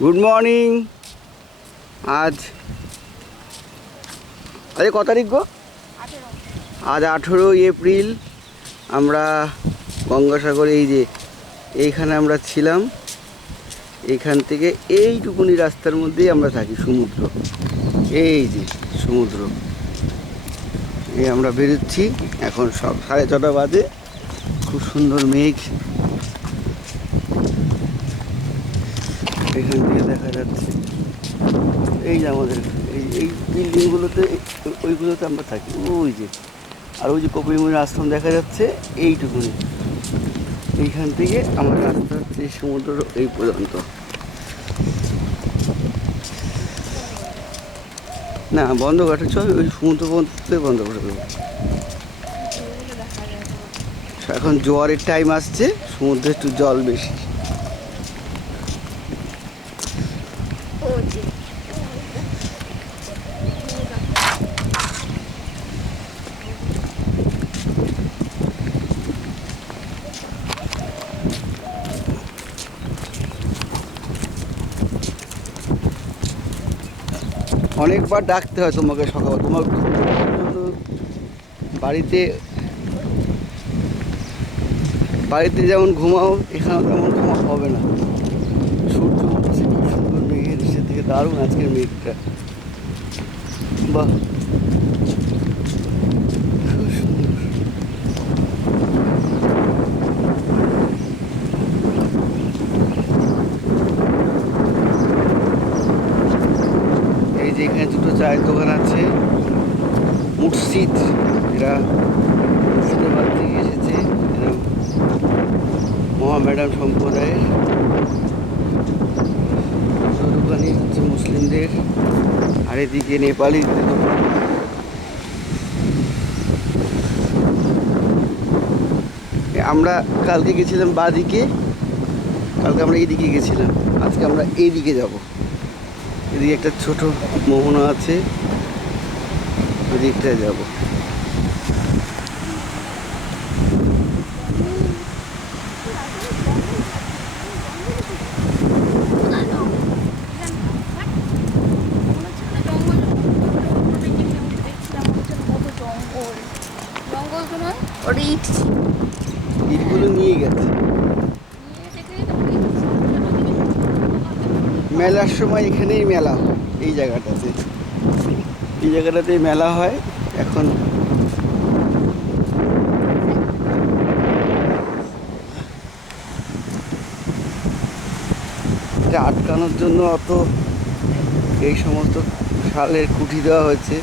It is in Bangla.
Good morning. আজ আরে কত তারিখ গো? আজ 18 এপ্রিল। আমরা গঙ্গাসাগরে এইখানে আমরা ছিলাম। এইখান থেকে এইটুকুনি রাস্তার মধ্যেই আমরা থাকি, সমুদ্র। এই যে সমুদ্র, এই আমরা বেরোচ্ছি এখন। 6:30 বাজে। খুব সুন্দর মেঘ এখান থেকে দেখা যাচ্ছে। এই যে আমাদের এই বিল্ডিংগুলোতে, ওইগুলোতে আমরা থাকি। ওই যে আর ওই যে কপিলমুনির আশ্রম দেখা যাচ্ছে এইটুকুনি। এইখান থেকে আমার রাস্তা হচ্ছে সমুদ্র এই পর্যন্ত। না বন্ধ ঘাটে চল, ওই সমুদ্র পর্যন্ত বন্ধ করে দেবো। এখন জোয়ারের টাইম আসছে, সমুদ্রে একটু জল বেশি। অনেকবার ডাকতে হয় তোমাকে সকাল, তোমার বাড়িতে বাড়িতে যেমন ঘুমাও, এখানে তেমন ঘুমা হবে না। সূর্য উঠছে খুব সুন্দর, মেঘের নিচে থেকে দারুণ আজকের মেঘটা। বাহ, খুব সুন্দর। এই যে এখানে দুটো চায়ের দোকান আছে। মুর্শিদ, এরা মুর্শিদাবাদ থেকে এসেছে। এরা মোহামেডান সম্প্রদায়ের। দোকানই হচ্ছে মুসলিমদের, আর এদিকে নেপালিদের দোকান। আমরা কালকে গেছিলাম বাদিকে, কালকে আমরা এইদিকে গেছিলাম, আজকে আমরা এইদিকে যাব। এদিকে একটা ছোট মোহনা আছে, ওদিকটায় যাব। ইটগুলো নিয়ে গেছে মেলার সময়। এখানেই মেলা হয়, এই জায়গাটাতেই মেলা হয়। এখন এটা আটকানোর জন্য অত এই সমস্ত শালের কুঠি দেওয়া হয়েছে।